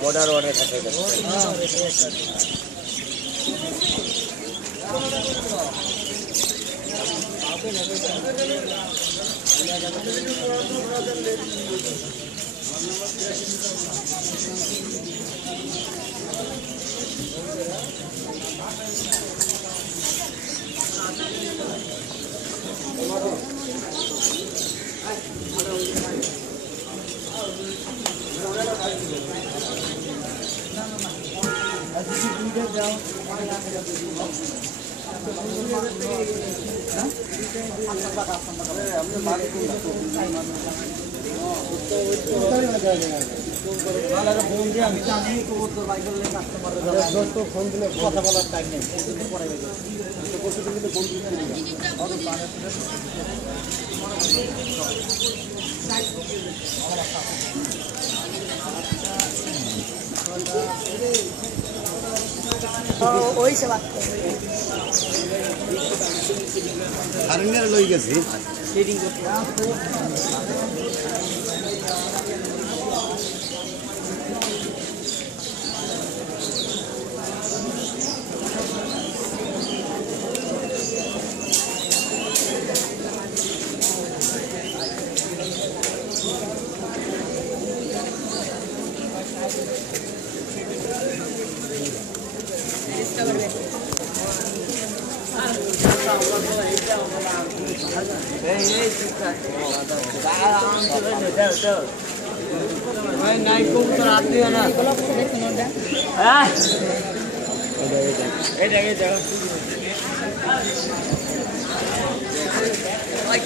Motor order करते ওই সব আরেকবার লই গেছি সেটিং করতে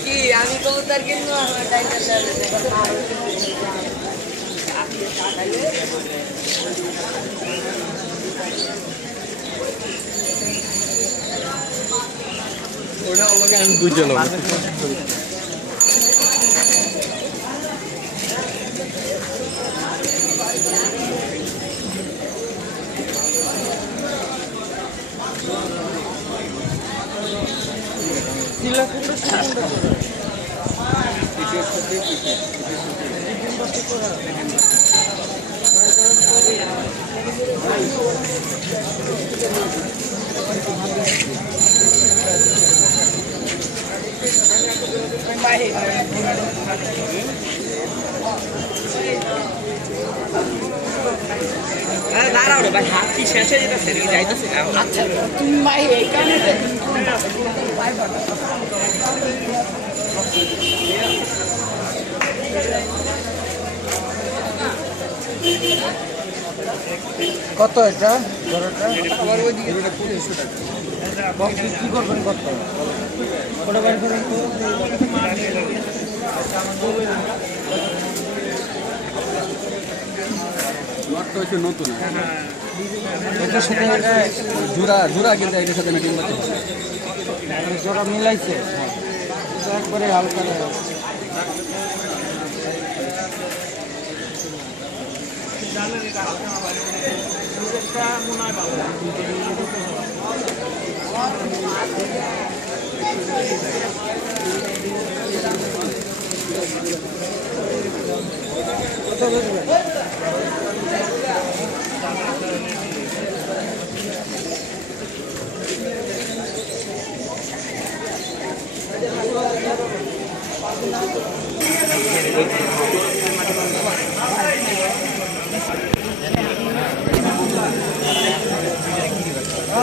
কি আমি কবুতর কিনবো ওটা আমাকে আমি বুঝে নেব দাঁড়াও রে ভাই হাত কি শেষ হয়ে যেতেছে রে যাইতেছে না আচ্ছা তুমি ভাই এই কারণে কত এটা বড়টা আবার ওইদিকে 2500 টাকা বক্স কি করবেন কত ওটা বাইর করেন তো নটটা হচ্ছে নতুন এটার সাথে জোড়া কিন্তু এটার সাথে ম্যাচিং করতে হবে জোড়া মিলাইছে একবারে হালকা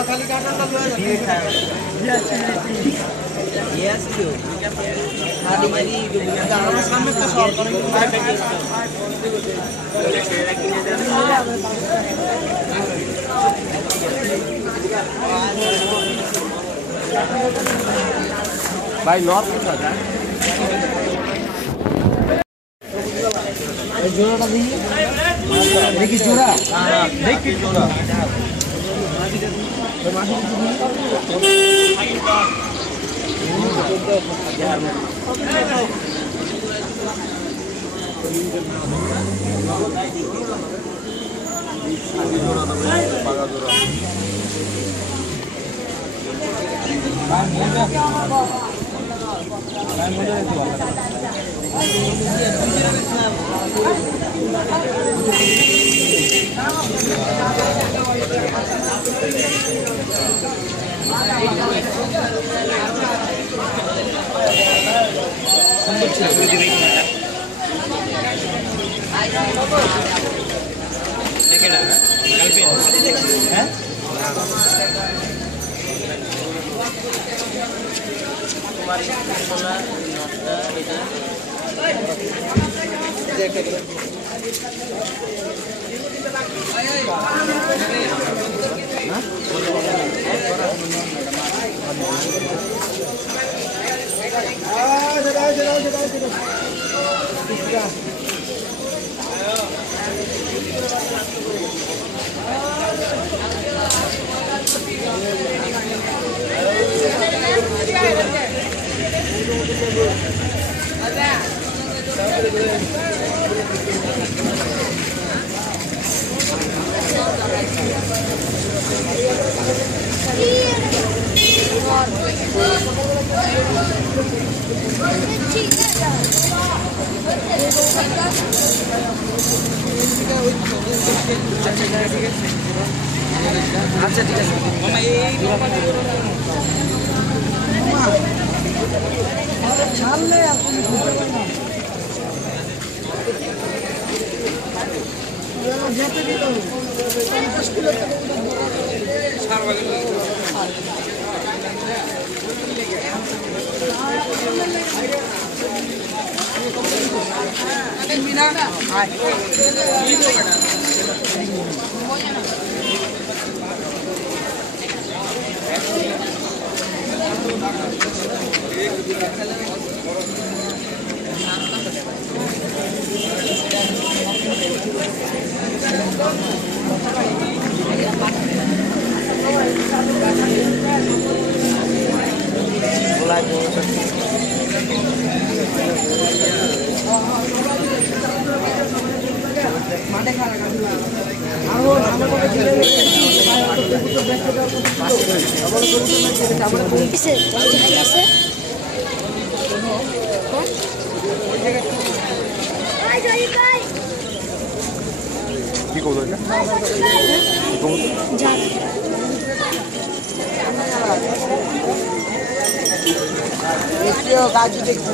खाली काटा सब यस जो खाली मेरी हमारे सामने तो सॉल्व करेंगे भाई लॉक हो जाता है এই জোড়াটা দিই এটা কি জোড়া দেখ কি জোড়া আচ্ছা ঠিক আছে মামা এই ছাড়লে আপনি বুঝতে পারেন না যেতে দিতে হবে 50 কিলো ছাড় বলে বিনা হাই কি করবো এটা গাজি দেখছি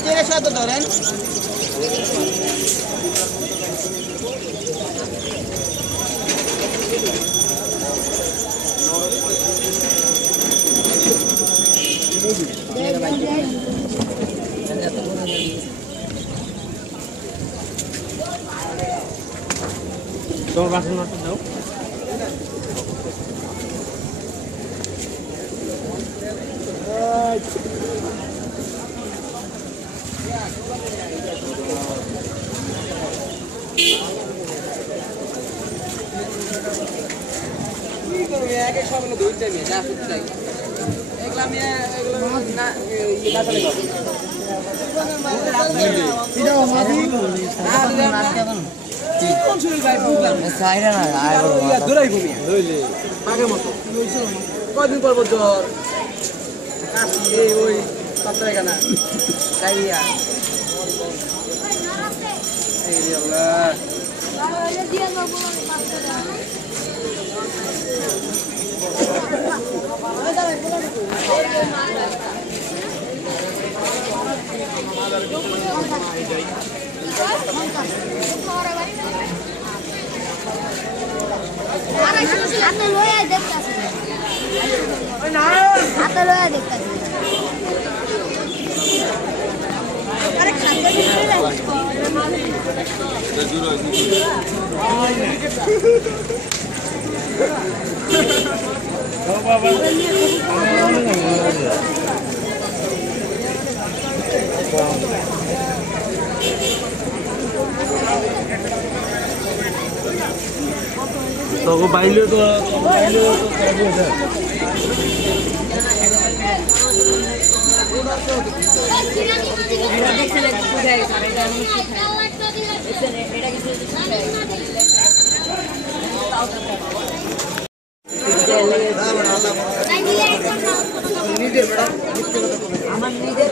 তেরে সাথে ধরেন তোমার বাসন মাত্র দাও আগে সব ধরতে হবে যা করতে চাই এগুলো আমি এগুলো না ইয়ে চলে যাবে এটা মাদি না কোন শরীর ভাই বুঝলাম সাইরা না আয় বড় দৌড়াই ঘুমিয়ে হইলে আগের মতো কয়দিন পর জ্বর কাশি এই ওই পাতলা গানা ডায়রিয়া এই রে আল্লাহ হাতে লয়ে দেখতাছি হাতে লয়ে দেখতাছি আরে খাতে দিতে তো বাইলে তো আমার নিজের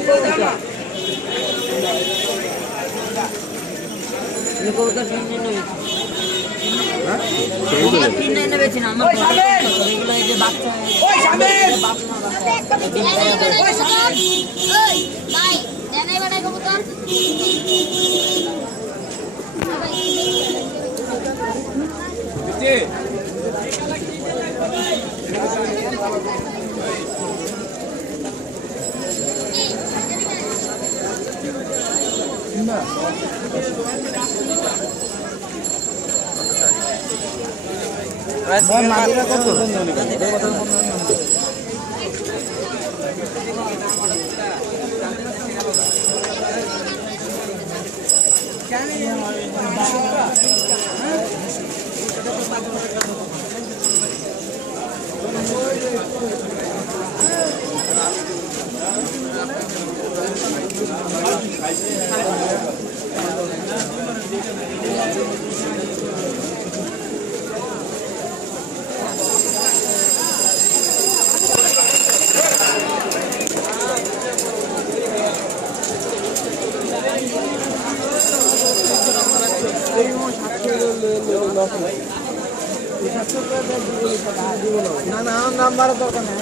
না না নাম্বার দরকার নেই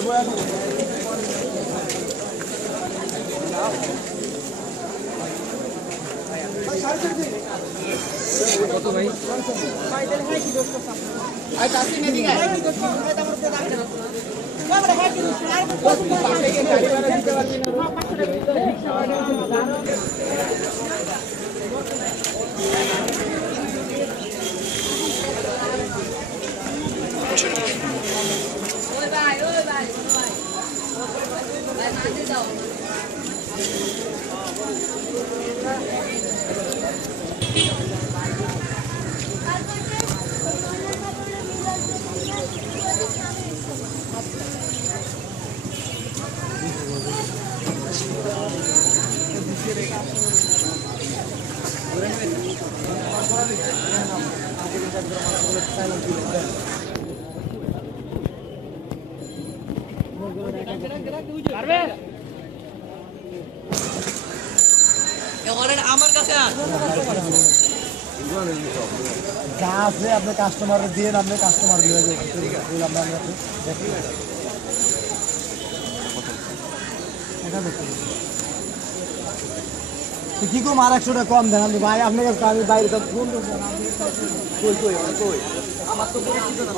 কত ভাই আমার কাছে যা আছে আপনি কাস্টমার দিয়ে আপনি কাস্টমার দিয়ে কি কম আর 100 টাকা কম দেন আপনি ভাই আপনার কাছে আমি বাইরে তো ফোন কই আমার তো পরিচিত না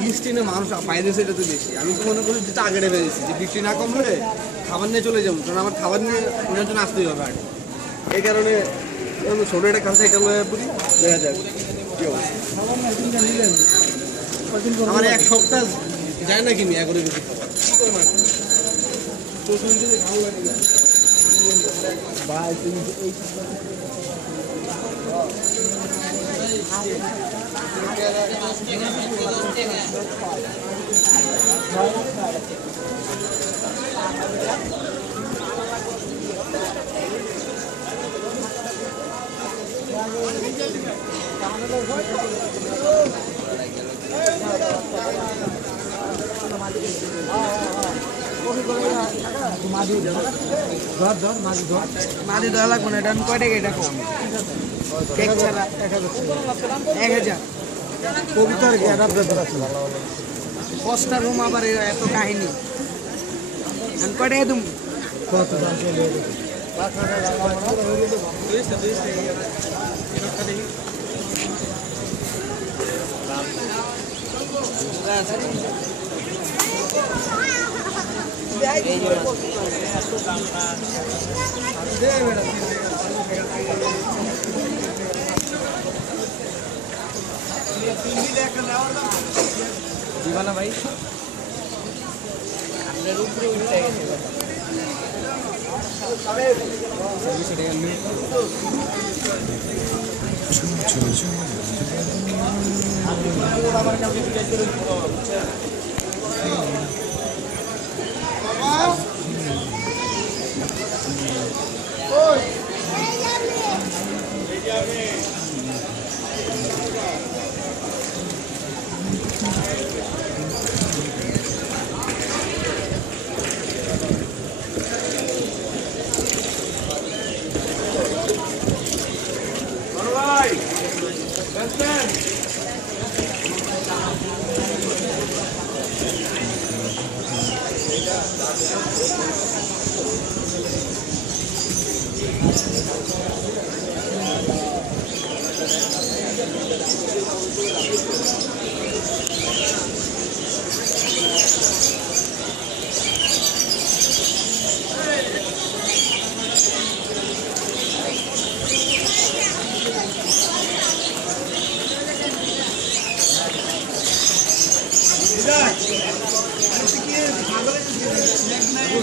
বৃষ্টি না মানুষ বাইরে সেটা তো বেশি আমি তো মনে করি যেটা আগে পেয়েছি যে বৃষ্টি না কমলে খাবার নিয়ে চলে যাবো কারণ আমার খাবার নিয়ে ওনার জন্য আসতেই হবে আগে এই কারণে ছোটো একটা কালচার এটা লয়ে পড়ি দেখা যাক কি অবস্থা আমার এক সপ্তাহ যায় না কিনি একরে বেশি খাবার কি করে মাছ প্রচুর যদি ভালো লাগে ভাই তুমি এই মাদি দেওয়া লাগবে না, এটা আমি কয় টাকা এটা কম কেক ছাড়া 1000 কবিতার কষ্টা রুম আবার এত কাহিনী আমি কয় টাকা তুমি দিবানা ভাই আপনার উপরে উঠে গেছে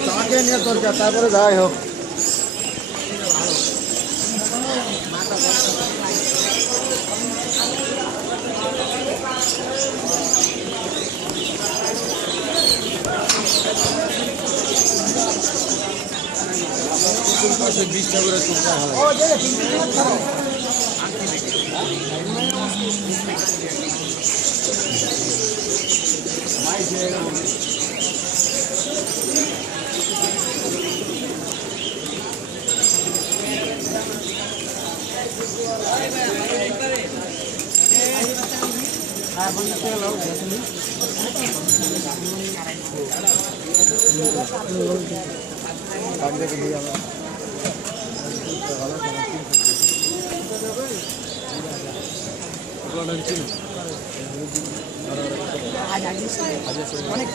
তাকে নিয়ে দরকার, তারপরে যাই হোক। পাশে 20টা করে টুকরা ভালো। অনেক